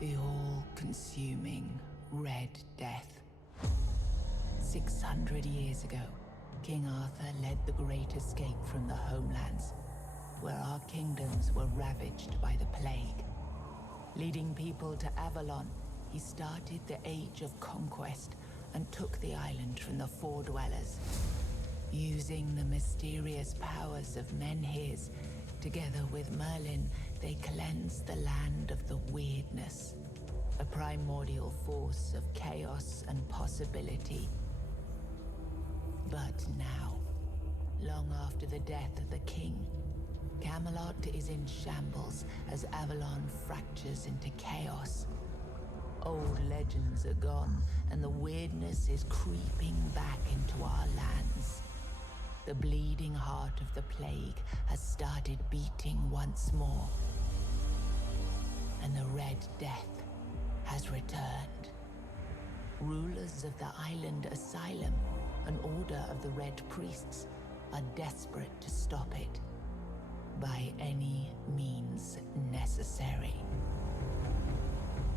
The all-consuming Red Death. 600 years ago, King Arthur led the Great Escape from the homelands, where our kingdoms were ravaged by the plague. Leading people to Avalon, he started the Age of Conquest and took the island from the Four Dwellers. Using the mysterious powers of Menhirs, together with Merlin, they cleansed the land of the weirdness, a primordial force of chaos and possibility. But now, long after the death of the king, Camelot is in shambles as Avalon fractures into chaos. Old legends are gone, and the weirdness is creeping back into our lands. The bleeding heart of the plague has started beating once more, and the Red Death has returned. Rulers of the island asylum, an order of the Red Priests, are desperate to stop it by any means necessary.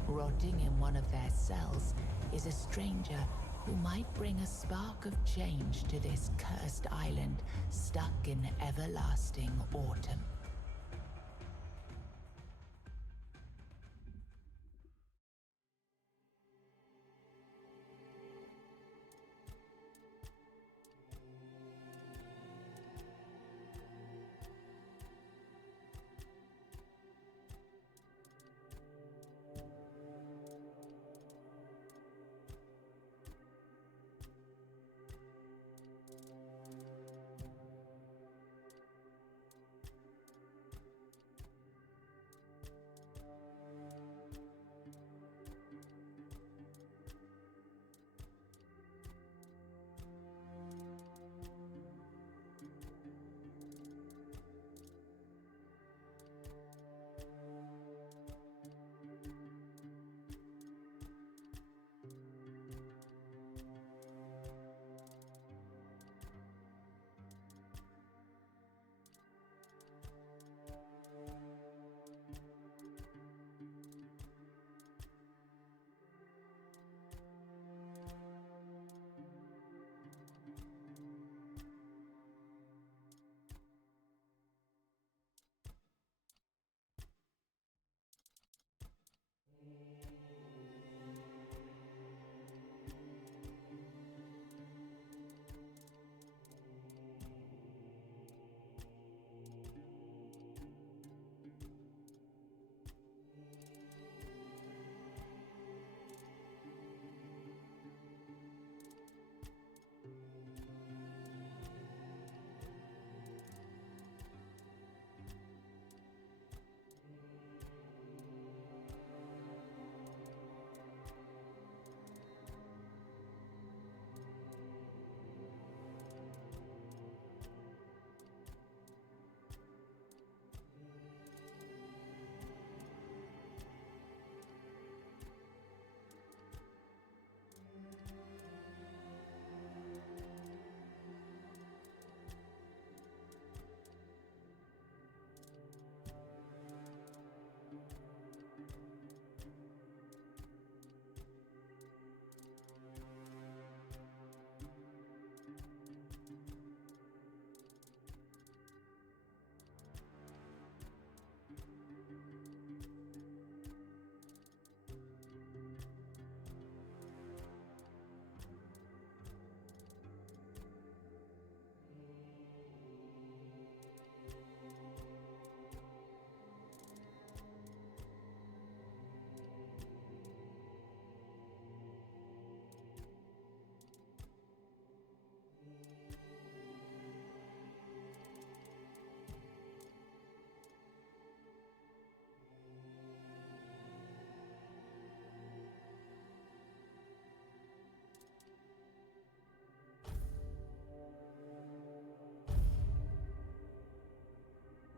Rotting in one of their cells is a stranger who might bring a spark of change to this cursed island stuck in everlasting autumn.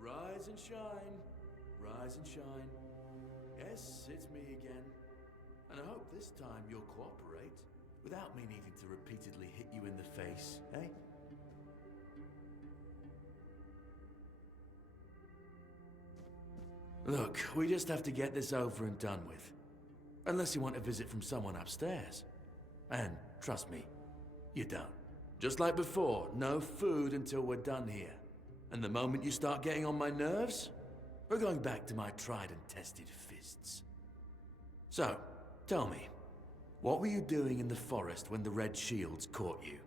Rise and shine, rise and shine. Yes, it's me again. And I hope this time you'll cooperate, without me needing to repeatedly hit you in the face, eh? Look, we just have to get this over and done with. Unless you want a visit from someone upstairs. And trust me, you don't. Just like before, no food until we're done here. And the moment you start getting on my nerves, we're going back to my tried and tested fists. So, tell me, what were you doing in the forest when the Red Shields caught you?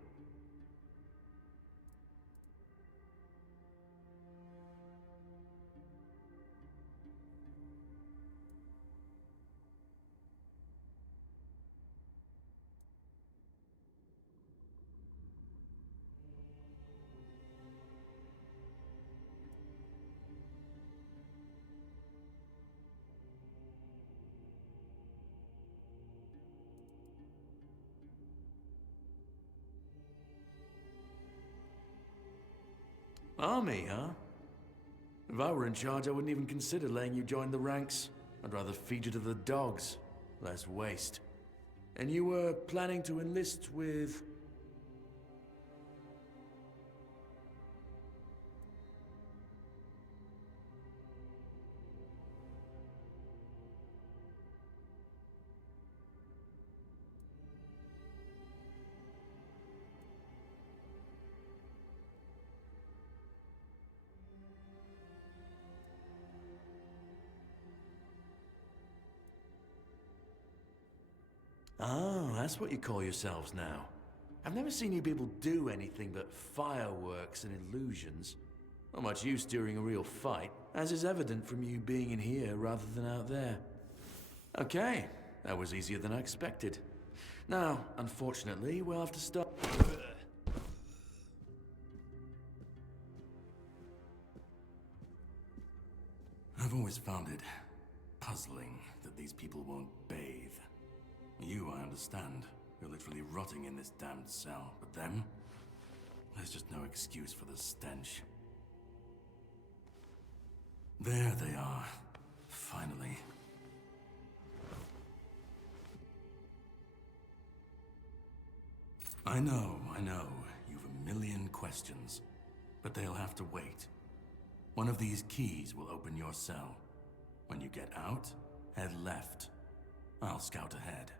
Army, huh? If I were in charge, I wouldn't even consider letting you join the ranks. I'd rather feed you to the dogs. Less waste. And you were planning to enlist with... Oh, that's what you call yourselves now. I've never seen you people do anything but fireworks and illusions. Not much use during a real fight, as is evident from you being in here rather than out there. Okay, that was easier than I expected. Now, unfortunately, we'll have to stop. I've always found it puzzling that these people won't bathe. You, I understand. You're literally rotting in this damned cell. But them? There's just no excuse for the stench. There they are. Finally. I know. You've a million questions. But they'll have to wait. One of these keys will open your cell. When you get out, head left. I'll scout ahead.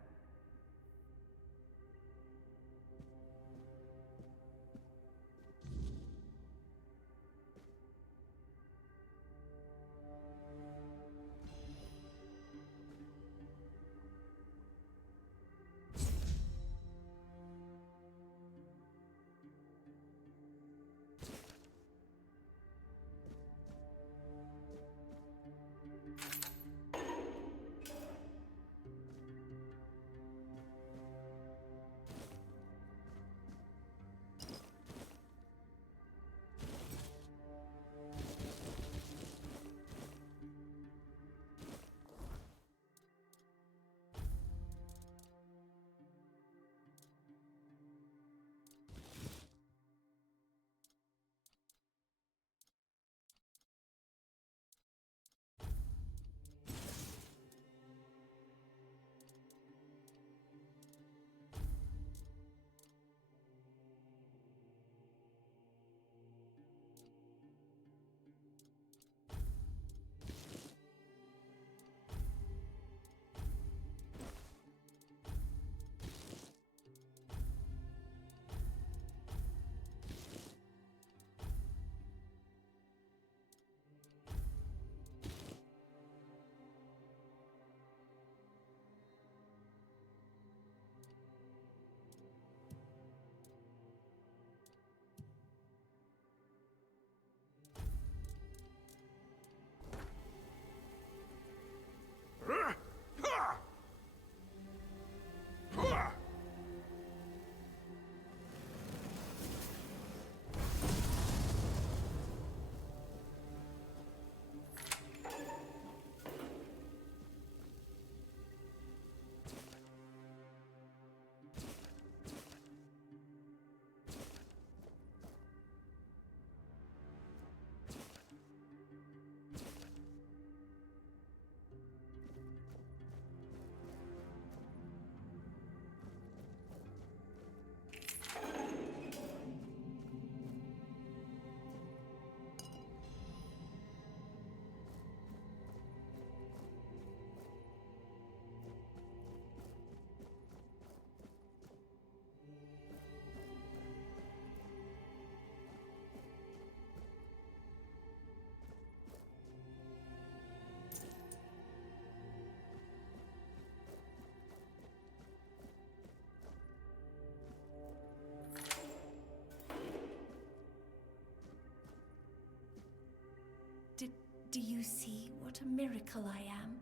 Do you see what a miracle I am?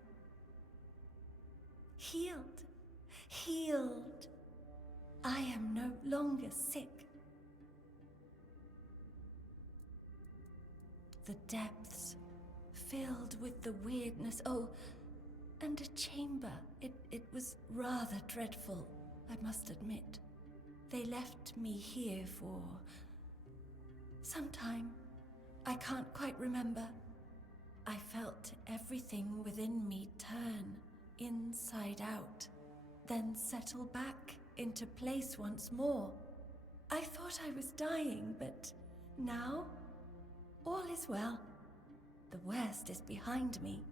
Healed. Healed. I am no longer sick. The depths, filled with the weirdness. Oh, and a chamber. It was rather dreadful, I must admit. They left me here for some time. I can't quite remember. I felt everything within me turn inside out, then settle back into place once more. I thought I was dying, but now all is well. The worst is behind me.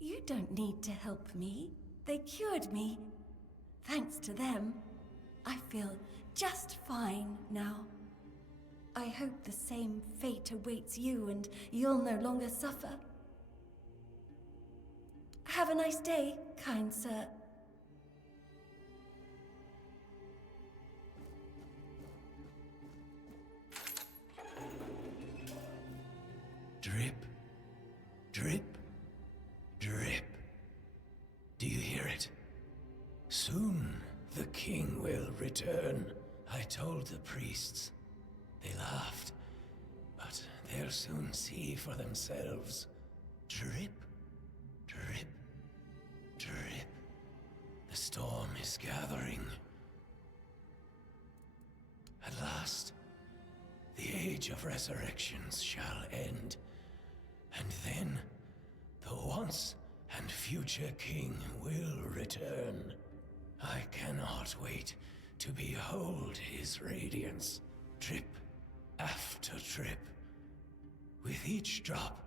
You don't need to help me. They cured me. Thanks to them, I feel just fine now. I hope the same fate awaits you and you'll no longer suffer. Have a nice day, kind sir. Drip, drip, drip. Do you hear it? Soon the king will return. I told the priests. They laughed, but they'll soon see for themselves. Drip, drip, drip. The storm is gathering. At last, the age of resurrections shall end, and then the once and future king will return. I cannot wait to behold his radiance, drip after drip. With each drop,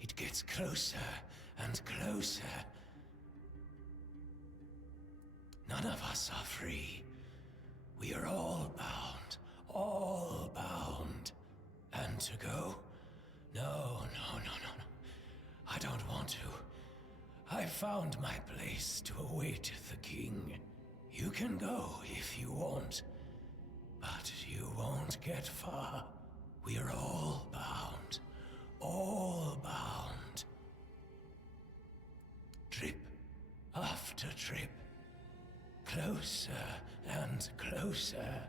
it gets closer and closer. None of us are free. We are all bound, all bound. And to go? No. I don't want to. I found my place to await the king. You can go if you want, but you won't get far. We are all bound, all bound. Trip after trip, closer and closer.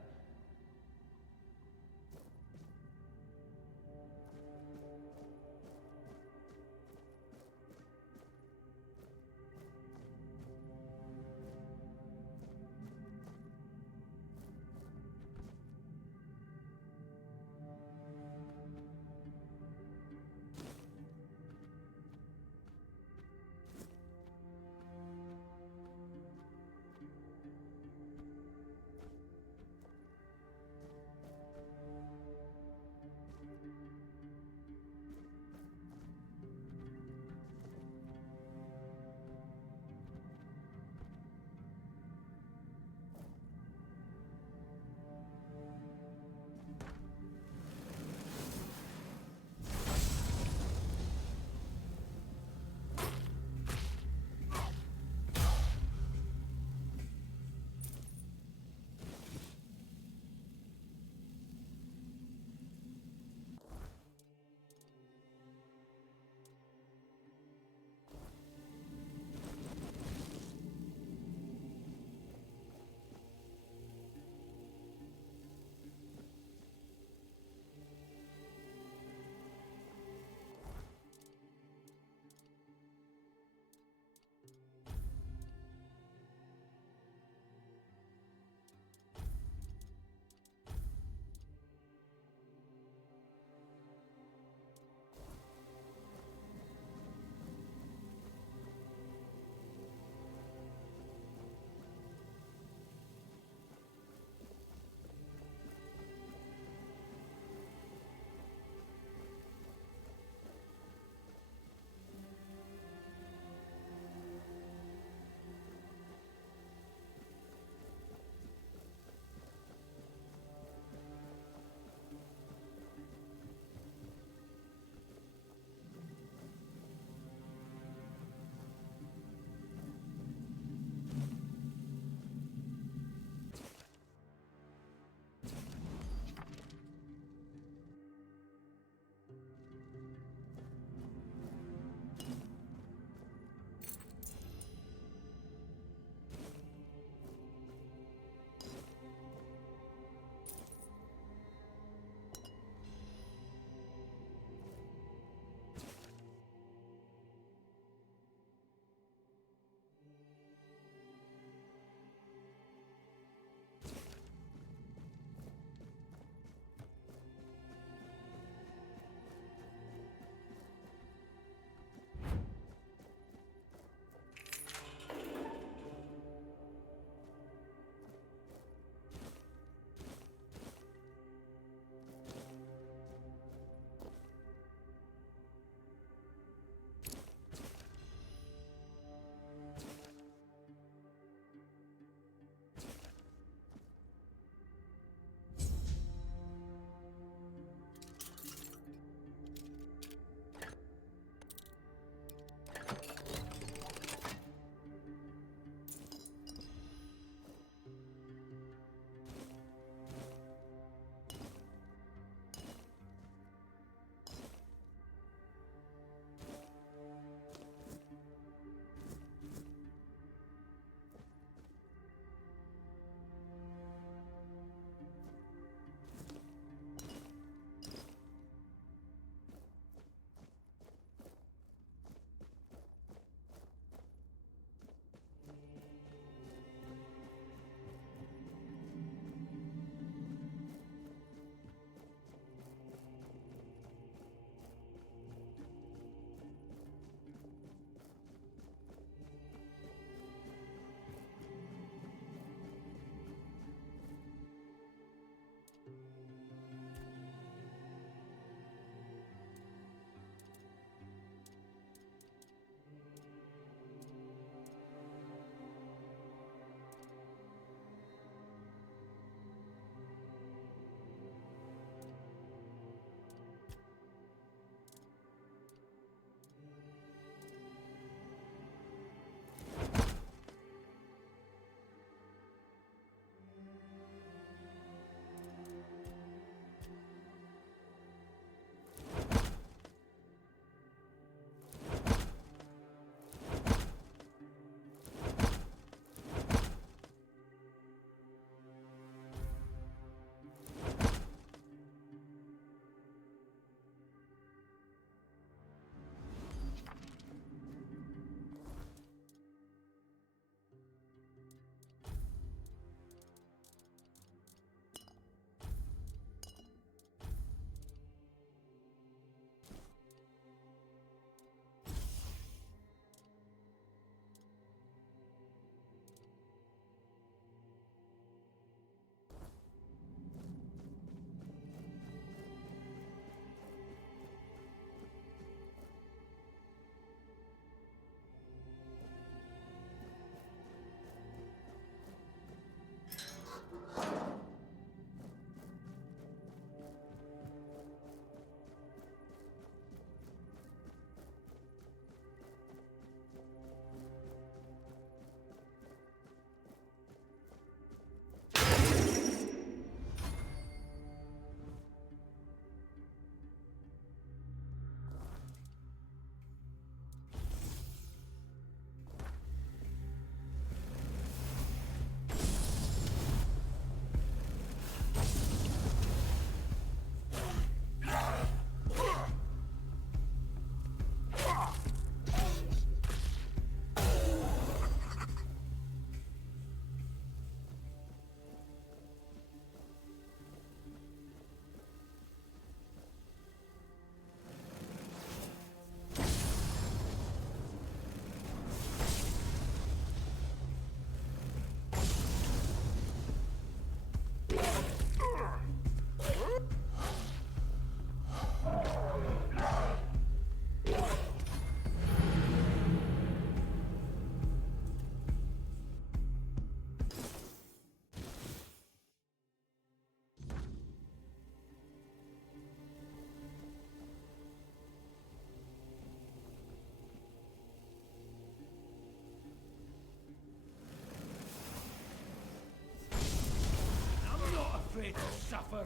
ready to suffer?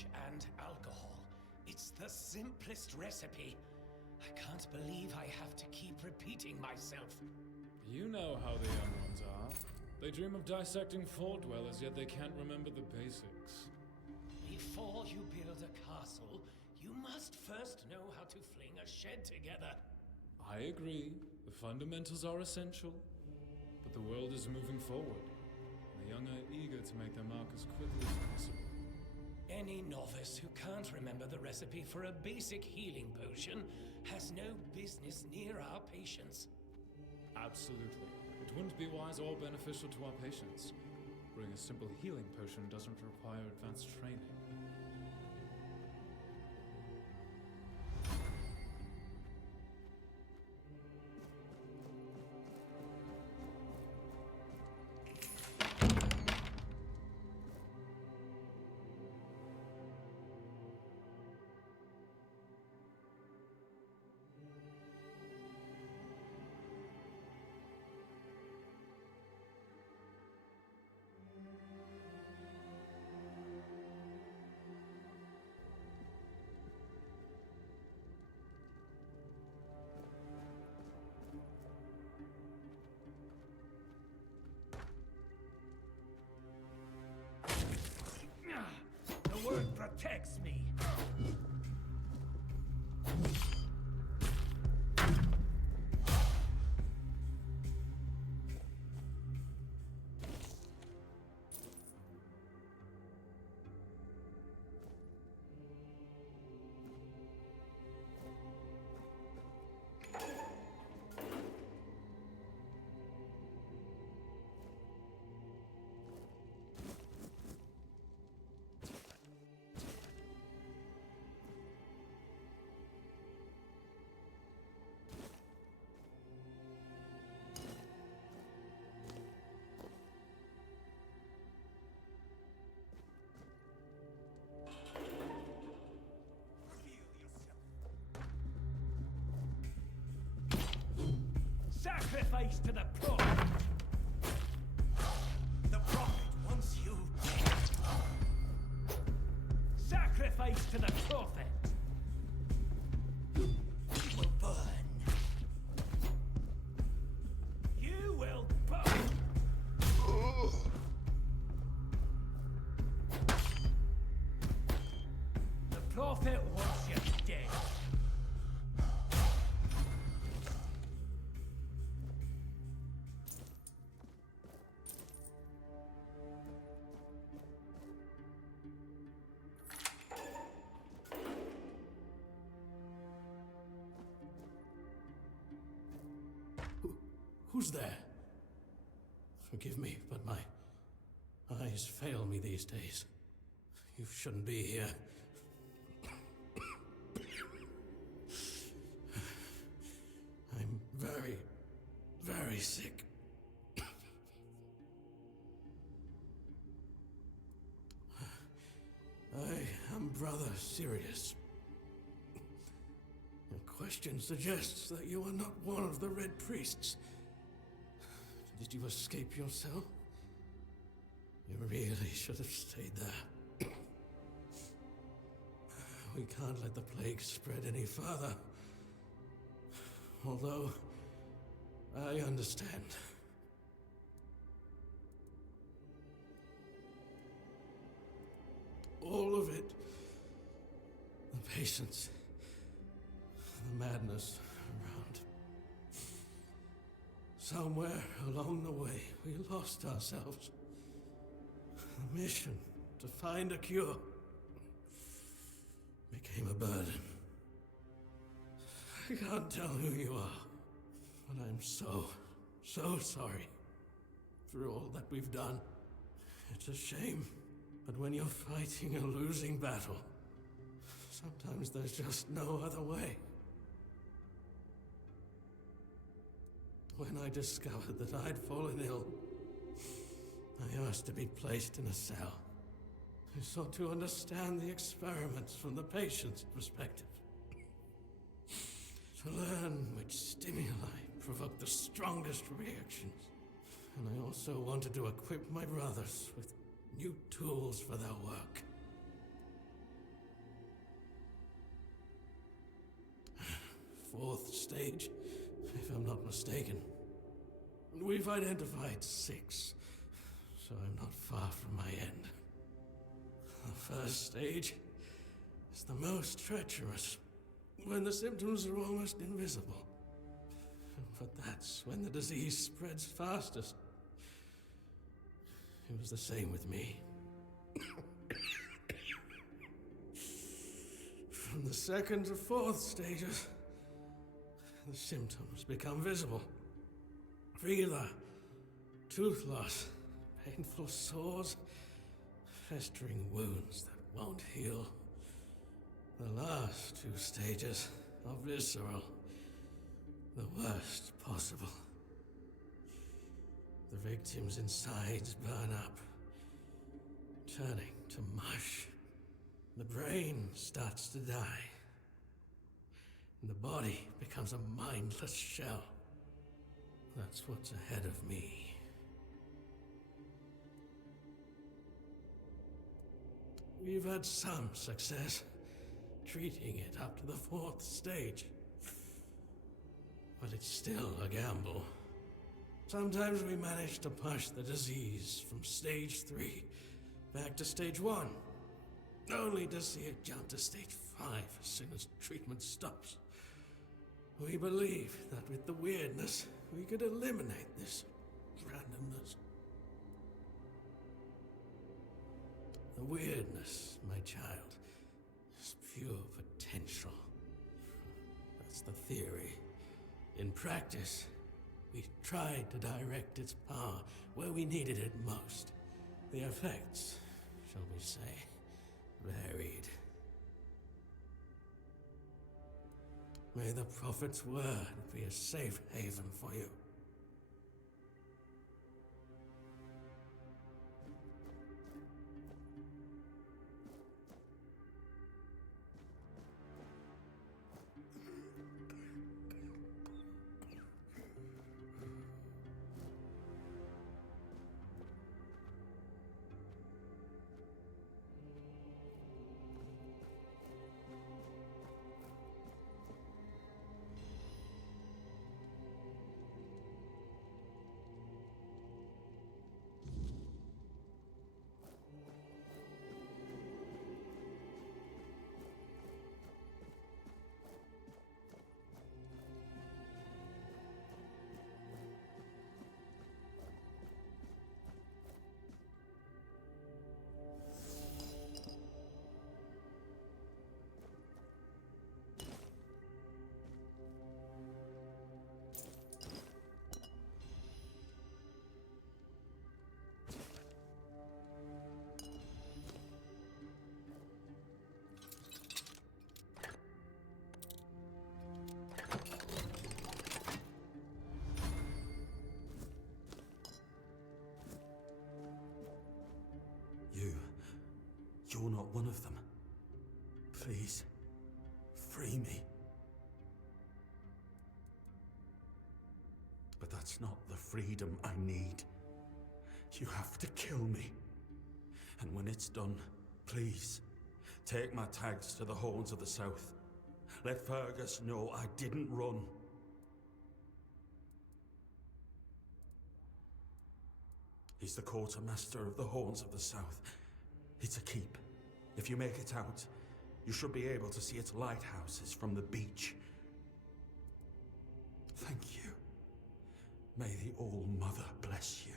sausage and alcohol. It's the simplest recipe. I can't believe I have to keep repeating myself. You know how the young ones are. They dream of dissecting fort dwellers, yet they can't remember the basics. Before you build a castle, you must first know how to fling a shed together. I agree. The fundamentals are essential. But the world is moving forward. And the young are eager to make their mark as quickly as possible. Any novice who can't remember the recipe for a basic healing potion has no business near our patients. Absolutely. It wouldn't be wise or beneficial to our patients. Brewing a simple healing potion doesn't require advanced training. The word protects me. Sacrifice to the prophet! The prophet wants you dead! Sacrifice to the prophet! You will burn! You will burn! The prophet wants you dead! Who's there? Forgive me, but my eyes fail me these days. You shouldn't be here. I'm very, very sick. I am Brother Sirius. Your question suggests that you are not one of the Red Priests. Did you escape yourself? You really should have stayed there. We can't let the plague spread any further. Although, I understand. All of it. The patience. The madness around. Somewhere along the way, we lost ourselves. The mission to find a cure became a burden. I can't tell who you are, but I'm so sorry for all that we've done. It's a shame, but when you're fighting a losing battle, sometimes there's just no other way. When I discovered that I'd fallen ill, I asked to be placed in a cell. I sought to understand the experiments from the patient's perspective. To learn which stimuli provoke the strongest reactions. And I also wanted to equip my brothers with new tools for their work. 4th stage, if I'm not mistaken. We've identified 6, so I'm not far from my end. The 1st stage is the most treacherous, when the symptoms are almost invisible. But that's when the disease spreads fastest. It was the same with me. From the 2nd to 4th stages, the symptoms become visible. Fever, tooth loss, painful sores, festering wounds that won't heal. The last 2 stages are visceral, the worst possible. The victim's insides burn up, turning to mush. The brain starts to die, and the body becomes a mindless shell. That's what's ahead of me. We've had some success treating it up to the 4th stage, but it's still a gamble. Sometimes we manage to push the disease from stage 3 back to stage 1, only to see it jump to stage 5 as soon as treatment stops. We believe that with the weirdness, we could eliminate this randomness. The weirdness, my child, is pure potential. That's the theory. In practice, we tried to direct its power where we needed it most. The effects, shall we say, varied. May the Prophet's word be a safe haven for you. You're not one of them. Please, free me. But that's not the freedom I need. You have to kill me. And when it's done, please, take my tags to the Horns of the South. Let Fergus know I didn't run. He's the quartermaster of the Horns of the South. It's a keep. If you make it out, you should be able to see its lighthouses from the beach. Thank you. May the All-Mother bless you.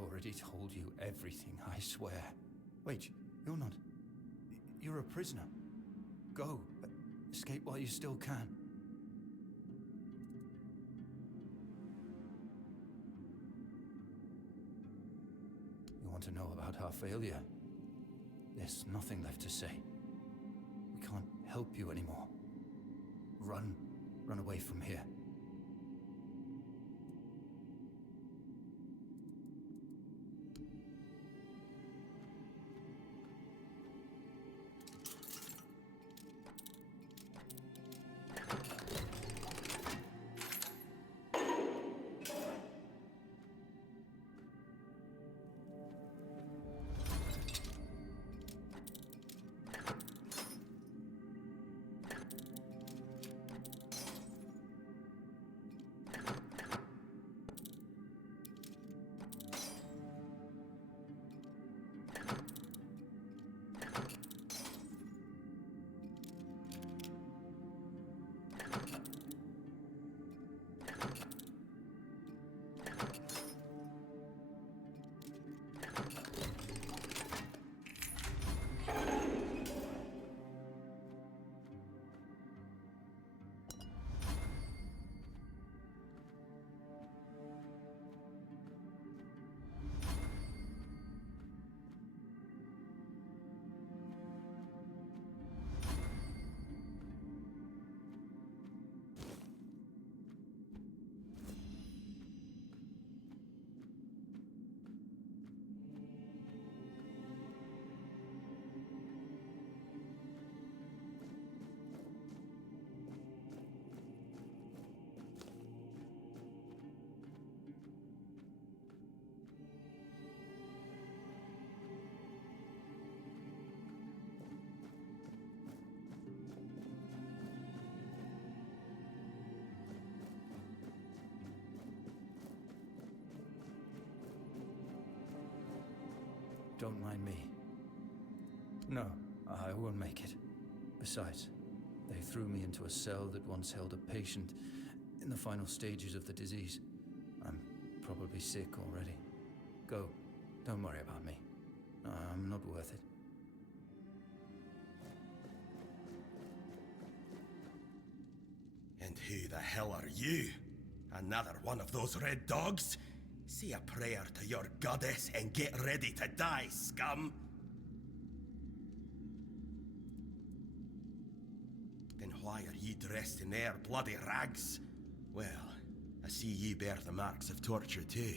already told you everything, I swear. Wait, you're not... You're a prisoner. Go. Escape while you still can. You want to know about our failure? There's nothing left to say. We can't help you anymore. Run. Run away from here. Don't mind me. No, I won't make it. Besides, they threw me into a cell that once held a patient in the final stages of the disease. I'm probably sick already. Go. Don't worry about me. I'm not worth it. And who the hell are you? Another one of those red dogs? Say a prayer to your goddess and get ready to die, scum! Then why are ye dressed in their bloody rags? Well, I see ye bear the marks of torture too.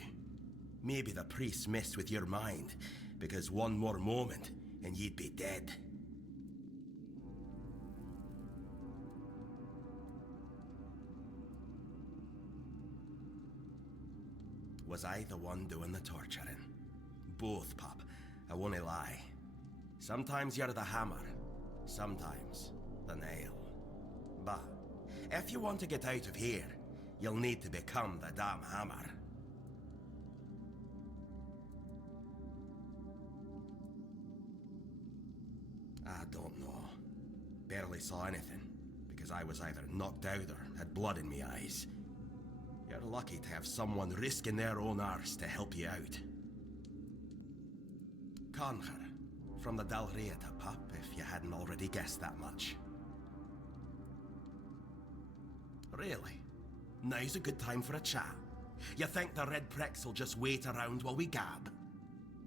Maybe the priests messed with your mind, because one more moment and ye'd be dead. Was I the one doing the torturing? Both, pup. I won't lie. Sometimes you're the hammer, sometimes the nail. But if you want to get out of here, you'll need to become the damn hammer. I don't know. Barely saw anything, because I was either knocked out or had blood in me eyes. You're lucky to have someone risking their own arse to help you out. Conher, from the Dalrieta, pup, if you hadn't already guessed that much. Really? Now's a good time for a chat. You think the red pricks will just wait around while we gab?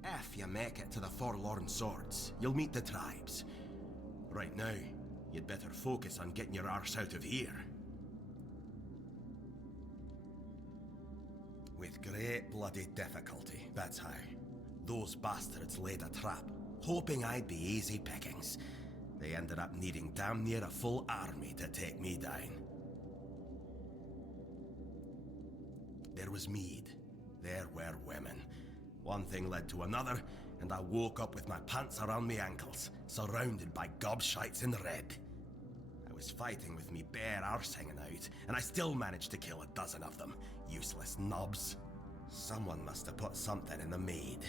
If you make it to the Forlorn Swords, you'll meet the tribes. Right now, you'd better focus on getting your arse out of here. With great bloody difficulty, that's how. Those bastards laid a trap, hoping I'd be easy pickings. They ended up needing damn near a full army to take me down. There was mead. There were women. One thing led to another, and I woke up with my pants around my ankles, surrounded by gobshites in red. I was fighting with me bare arse hanging out, and I still managed to kill a dozen of them. Useless knobs. Someone must have put something in the mead.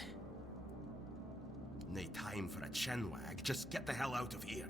No time for a chinwag, just get the hell out of here.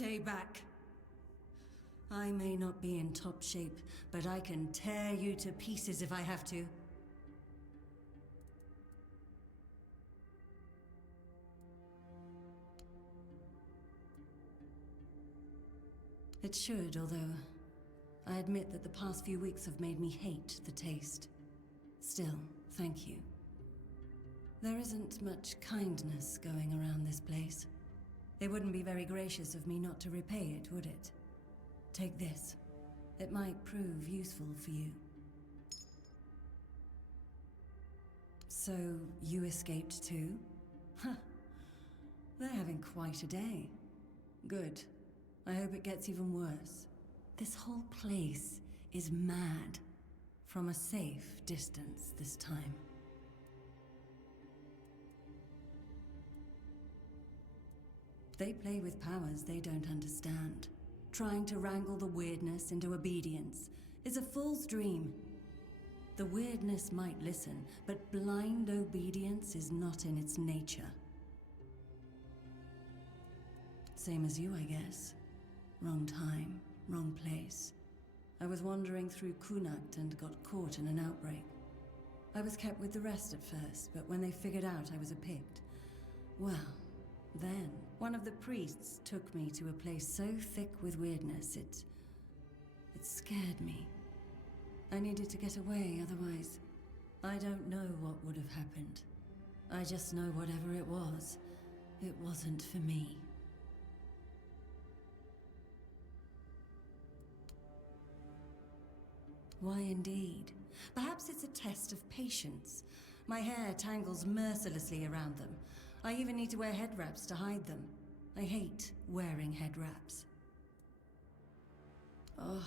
Stay back. I may not be in top shape, but I can tear you to pieces if I have to. It should, although I admit that the past few weeks have made me hate the taste. Still, thank you. There isn't much kindness going around this place. It wouldn't be very gracious of me not to repay it, would it? Take this. It might prove useful for you. So, you escaped too? Huh. They're having quite a day. Good. I hope it gets even worse. This whole place is mad. From a safe distance this time. They play with powers they don't understand. Trying to wrangle the weirdness into obedience is a fool's dream. The weirdness might listen, but blind obedience is not in its nature. Same as you, I guess. Wrong time, wrong place. I was wandering through Kunakt and got caught in an outbreak. I was kept with the rest at first, but when they figured out I was a Pict, well, then one of the priests took me to a place so thick with weirdness, it scared me. I needed to get away, otherwise, I don't know what would have happened. I just know whatever it wasn't for me. Why indeed? Perhaps it's a test of patience. My hair tangles mercilessly around them. I even need to wear head wraps to hide them. I hate wearing head wraps. Ugh.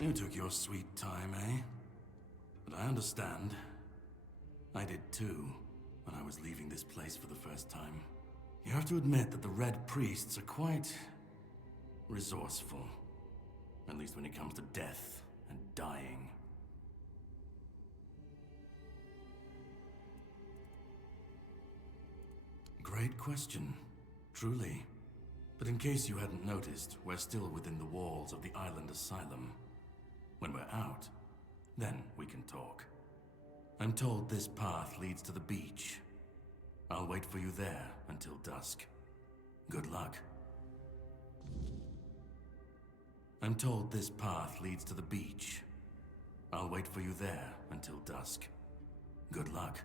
You took your sweet time, eh? But I understand. I did too, when I was leaving this place for the first time. You have to admit that the Red Priests are quite resourceful. At least when it comes to death and dying. Great question, truly. But in case you hadn't noticed, we're still within the walls of the island asylum. When we're out, then we can talk. I'm told this path leads to the beach. I'll wait for you there until dusk. Good luck. I'm told this path leads to the beach. I'll wait for you there until dusk. Good luck.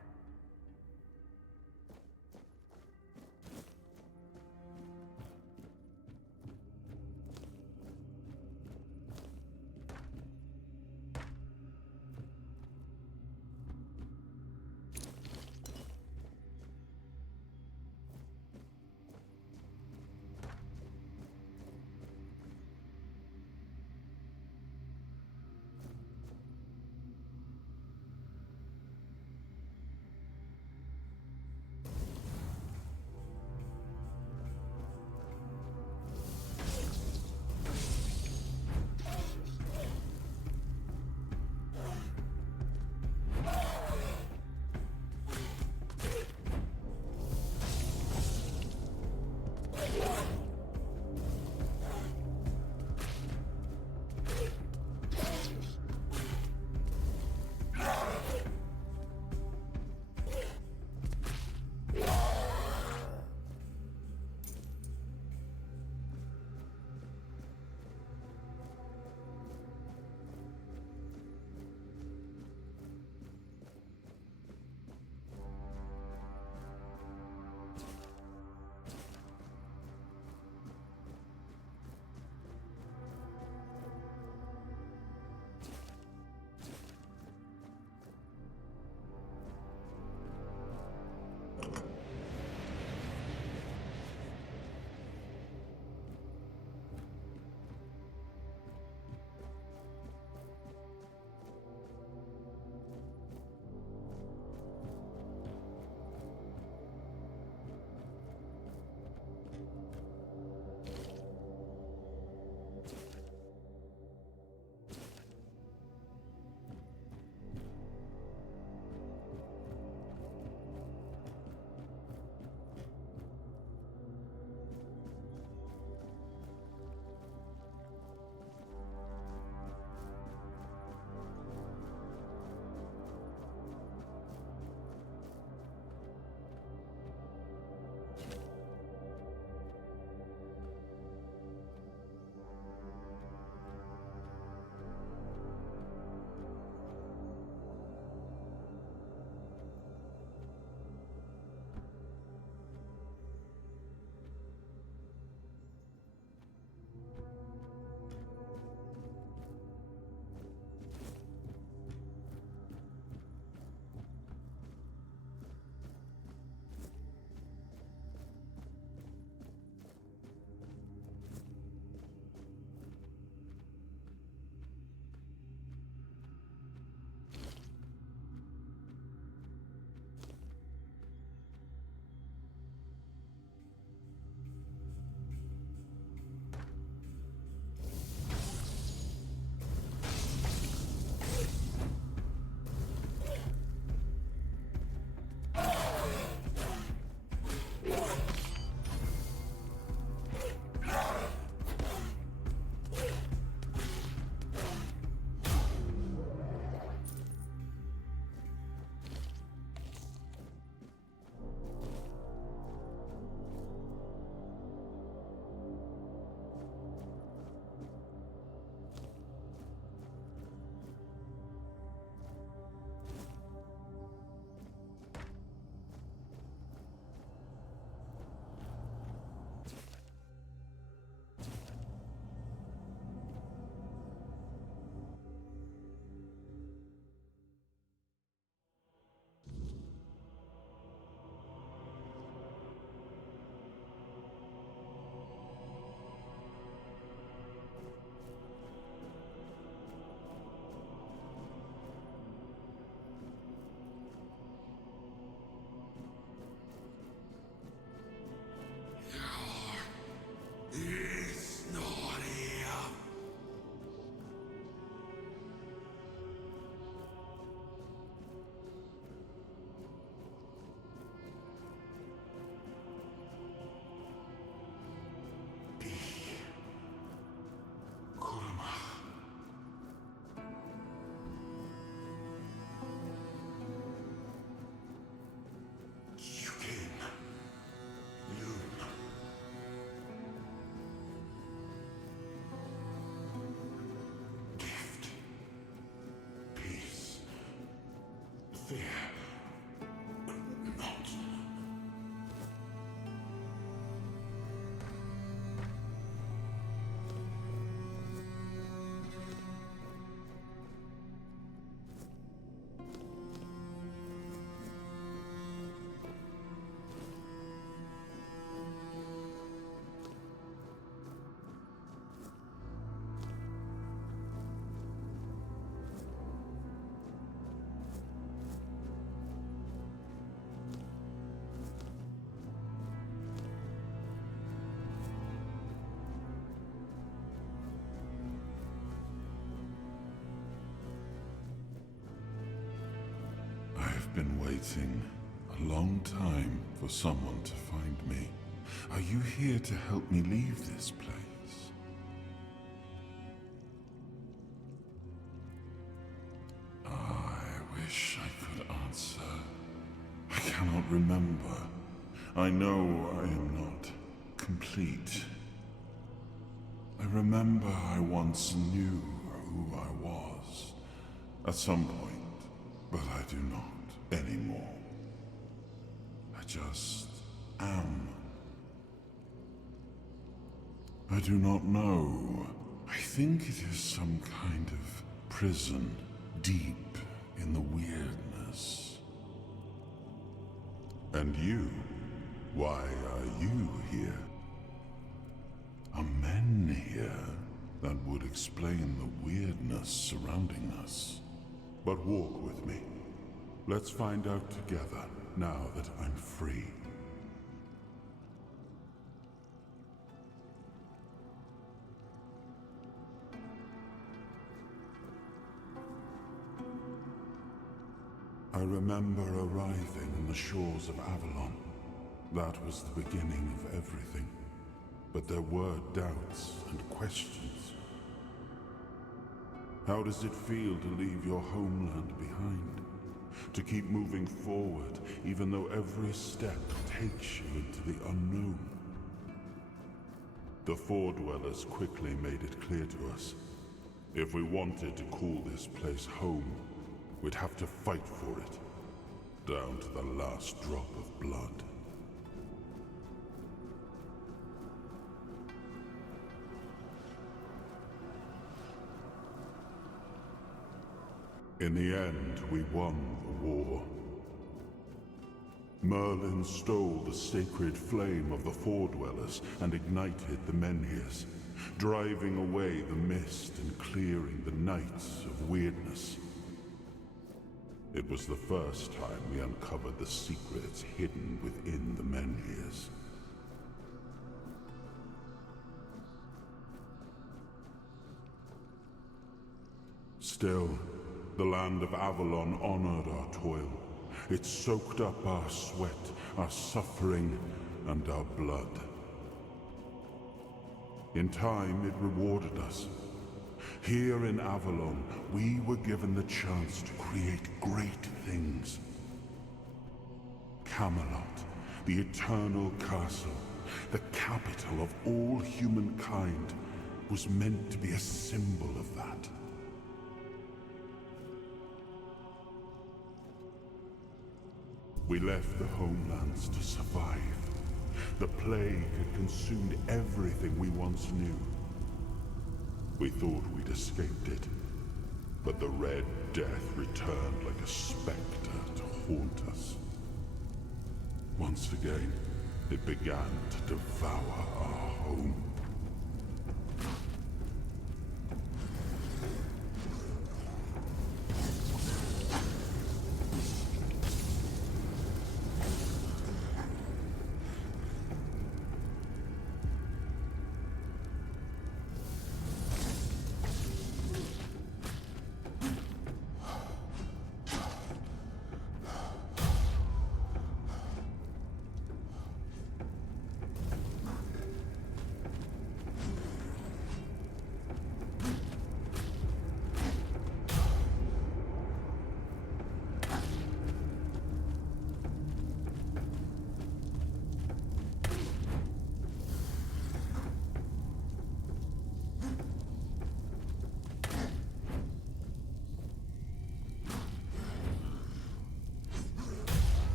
waiting a long time for someone to find me. Are you here to help me leave this place? I wish I could answer. I cannot remember. I know I am not complete. I remember I once knew who I was at some point, but I do not anymore. I just am. I do not know. I think it is some kind of prison deep in the weirdness. And you? Why are you here? Are men here? That would explain the weirdness surrounding us. But walk with me. Let's find out together, now that I'm free. I remember arriving on the shores of Avalon. That was the beginning of everything. But there were doubts and questions. How does it feel to leave your homeland behind? To keep moving forward, even though every step takes you into the unknown? The Four Dwellers quickly made it clear to us. If we wanted to call this place home, we'd have to fight for it, down to the last drop of blood. In the end, we won the war. Merlin stole the sacred flame of the Four Dwellers and ignited the menhirs, driving away the mist and clearing the nights of weirdness. It was the first time we uncovered the secrets hidden within the menhirs. Still, the land of Avalon honored our toil. It soaked up our sweat, our suffering, and our blood. In time, it rewarded us. Here in Avalon, we were given the chance to create great things. Camelot, the eternal castle, the capital of all humankind, was meant to be a symbol of that. We left the homelands to survive. The plague had consumed everything we once knew. We thought we'd escaped it, but the Red Death returned like a specter to haunt us. Once again, it began to devour our home.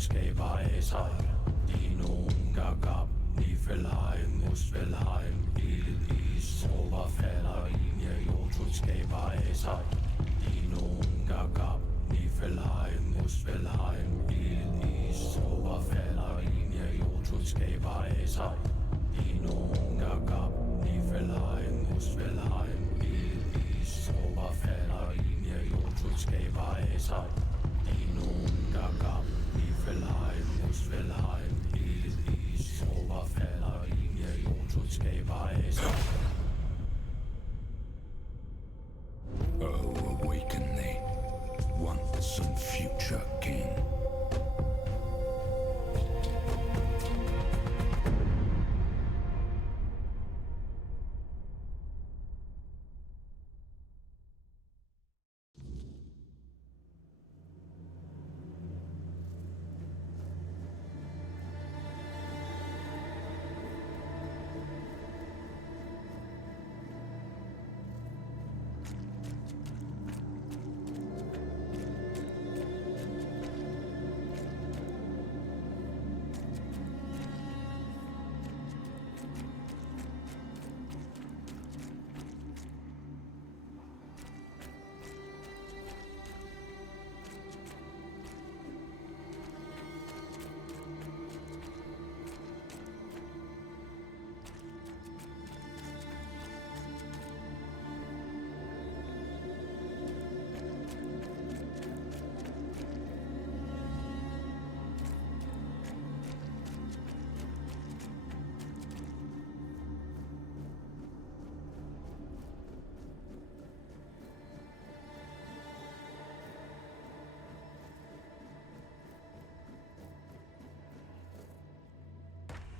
skæber de nogen gab, ni fælheim, mus fælheim, ild is, sover falder ind, ja jordtud skæber de nogen gab, ni fælheim, mus fælheim, ild is, sover falder ind, ja jordtud skæber de nogen gab, ni fælheim, mus fælheim, ild is, sover falder ind, ja jordtud skæber de nogen gab, ni fælheim, mus fælheim, ild is, sover falder ind, ja jordtud skæber Oh, awaken thee, once and future king.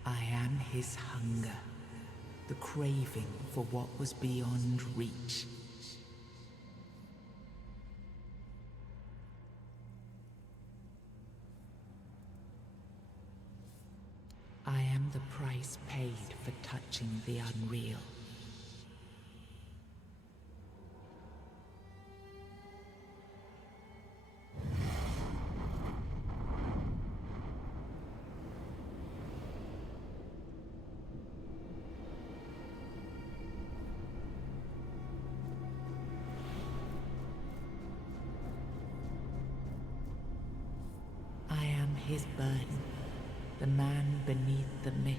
I am his hunger, the craving for what was beyond reach. I am the price paid for touching the unreal. His burden, the man beneath the myth.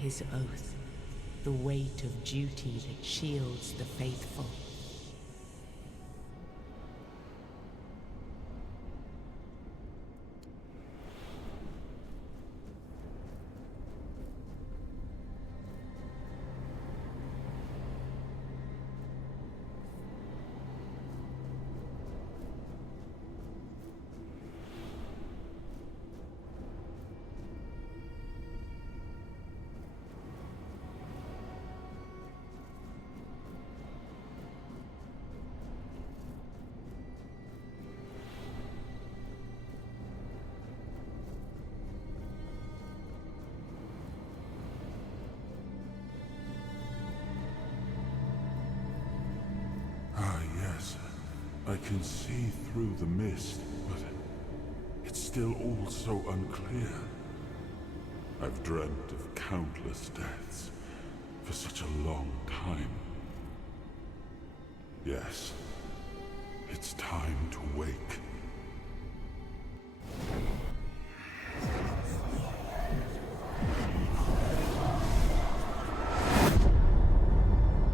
His oath, the weight of duty that shields the faithful. I can see through the mist, but it's still all so unclear. I've dreamt of countless deaths for such a long time. Yes, it's time to wake.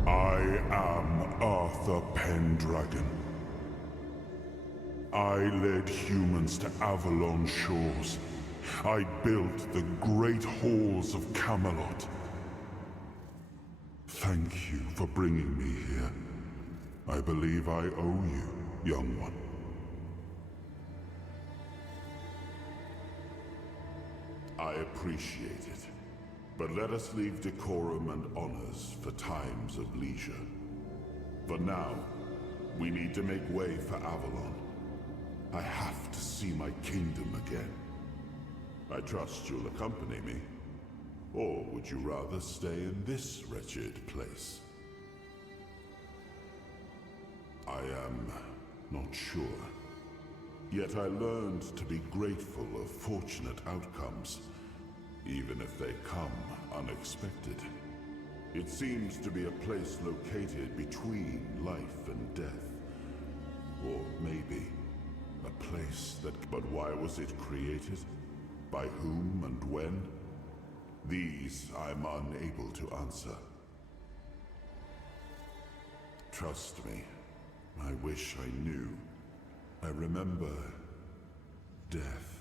I am Arthur Pendragon. I led humans to Avalon shores. I built the great halls of Camelot. Thank you for bringing me here. I believe I owe you, young one. I appreciate it. But let us leave decorum and honors for times of leisure. For now, we need to make way for Avalon. I have to see my kingdom again. I trust you'll accompany me. Or would you rather stay in this wretched place? I am not sure. Yet I learned to be grateful of fortunate outcomes, even if they come unexpected. It seems to be a place located between life and death. Or maybe a place that... But why was it created? By whom and when? These I'm unable to answer. Trust me, I wish I knew. I remember death,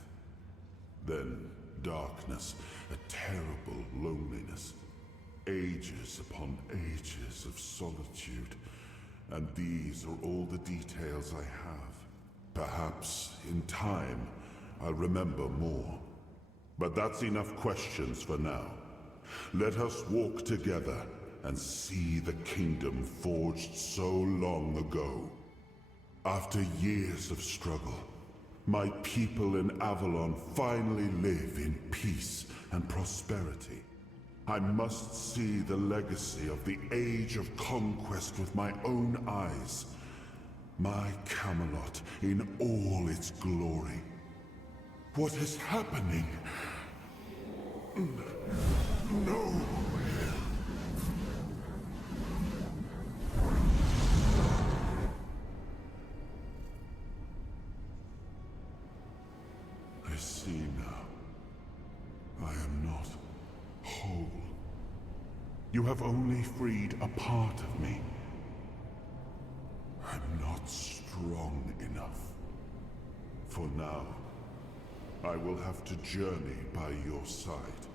then darkness, a terrible loneliness, ages upon ages of solitude, and these are all the details I have. Perhaps in time I'll remember more. But that's enough questions for now. Let us walk together and see the kingdom forged so long ago. After years of struggle, my people in Avalon finally live in peace and prosperity. I must see the legacy of the Age of Conquest with my own eyes. My Camelot in all its glory. What is happening? No! I see now. I am not whole. You have only freed a part of me. I'm not strong enough. For now, I will have to journey by your side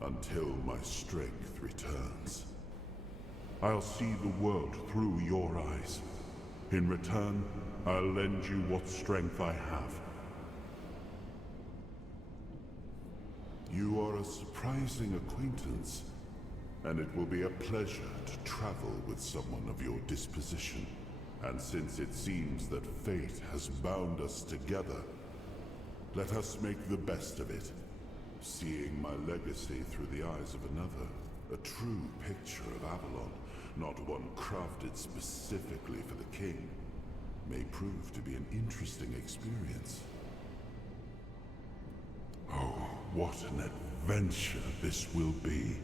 until my strength returns. I'll see the world through your eyes. In return, I'll lend you what strength I have. You are a surprising acquaintance, and it will be a pleasure to travel with someone of your disposition. And since it seems that fate has bound us together, let us make the best of it, seeing my legacy through the eyes of another. A true picture of Avalon, not one crafted specifically for the king, may prove to be an interesting experience. Oh, what an adventure this will be.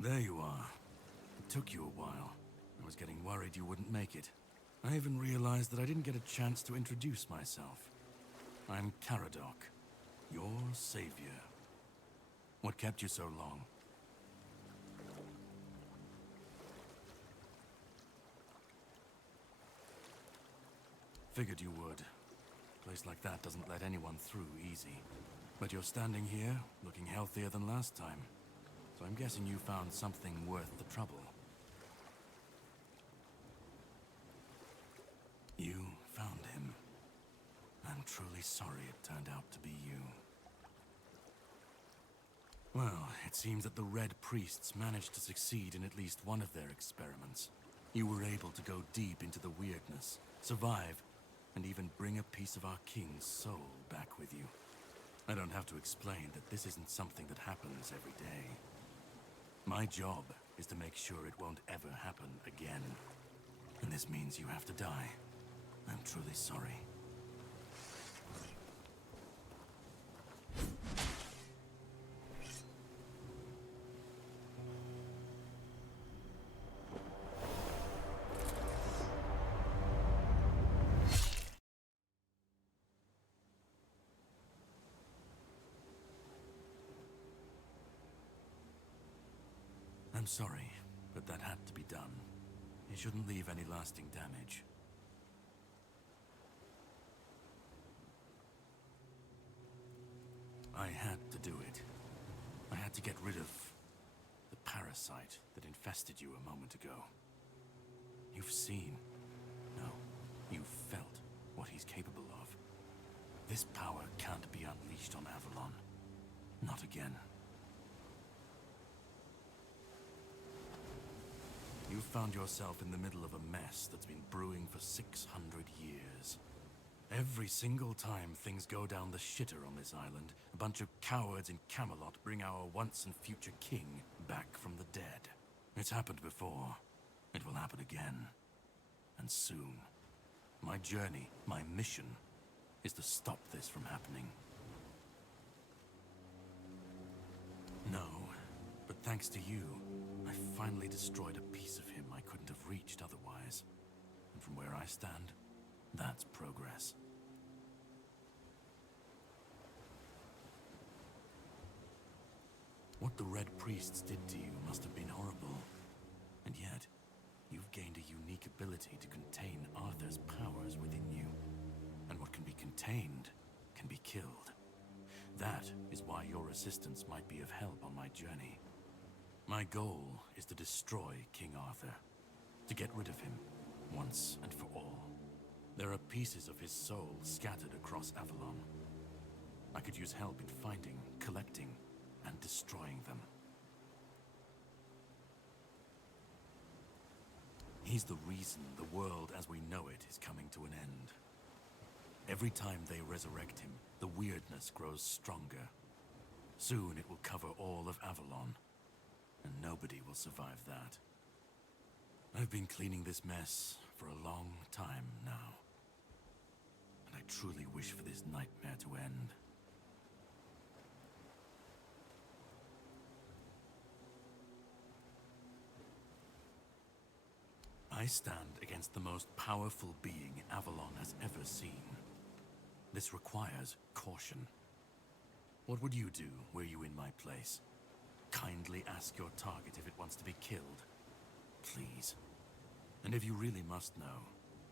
There you are. It took you a while. I was getting worried you wouldn't make it. I even realized that I didn't get a chance to introduce myself. I'm Caradoc, your savior. What kept you so long? Figured you would. A place like that doesn't let anyone through easy. But you're standing here, looking healthier than last time. So I'm guessing you found something worth the trouble. You found him. I'm truly sorry it turned out to be you. Well, it seems that the Red Priests managed to succeed in at least one of their experiments. You were able to go deep into the weirdness, survive, and even bring a piece of our king's soul back with you. I don't have to explain that this isn't something that happens every day. My job is to make sure it won't ever happen again. And this means you have to die. I'm truly sorry. I'm sorry, but that had to be done. It shouldn't leave any lasting damage. I had to do it. I had to get rid of the parasite that infested you a moment ago. You've seen, no, you've felt what he's capable of. This power can't be unleashed on Avalon. Not again. You've found yourself in the middle of a mess that's been brewing for 600 years. Every single time things go down the shitter on this island, a bunch of cowards in Camelot bring our once and future king back from the dead. It's happened before. It will happen again. And soon. My journey, my mission, is to stop this from happening. No, but thanks to you, I finally destroyed a piece of him I couldn't have reached otherwise. And from where I stand, that's progress. What the Red Priests did to you must have been horrible. And yet, you've gained a unique ability to contain Arthur's powers within you. And what can be contained can be killed. That is why your assistance might be of help on my journey. My goal is to destroy King Arthur, to get rid of him, once and for all. There are pieces of his soul scattered across Avalon. I could use help in finding, collecting, and destroying them. He's the reason the world as we know it is coming to an end. Every time they resurrect him, the weirdness grows stronger. Soon it will cover all of Avalon. And nobody will survive that. I've been cleaning this mess for a long time now. And I truly wish for this nightmare to end. I stand against the most powerful being Avalon has ever seen. This requires caution. What would you do were you in my place? Kindly ask your target if it wants to be killed. Please. And if you really must know,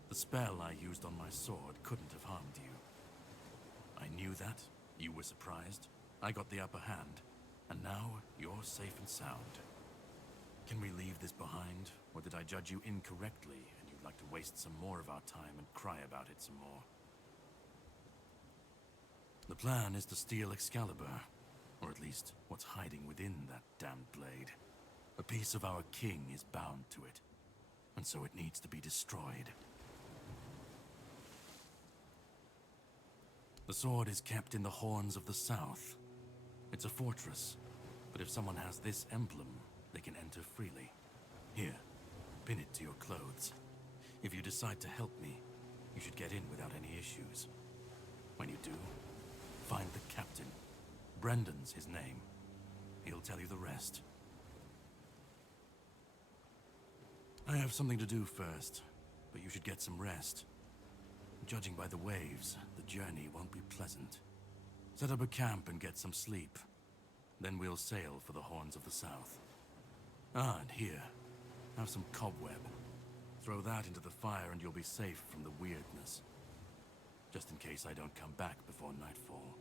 the spell I used on my sword couldn't have harmed you. I knew that. You were surprised. I got the upper hand. And now, you're safe and sound. Can we leave this behind? Or did I judge you incorrectly, and you'd like to waste some more of our time and cry about it some more? The plan is to steal Excalibur. Or at least, what's hiding within that damned blade. A piece of our king is bound to it. And so it needs to be destroyed. The sword is kept in the Horns of the South. It's a fortress. But if someone has this emblem, they can enter freely. Here, pin it to your clothes. If you decide to help me, you should get in without any issues. When you do, find the captain. Brendan's his name. He'll tell you the rest. I have something to do first, but you should get some rest. Judging by the waves, the journey won't be pleasant. Set up a camp and get some sleep. Then we'll sail for the Horns of the South. Ah, and here, have some cobweb. Throw that into the fire and you'll be safe from the weirdness. Just in case I don't come back before nightfall.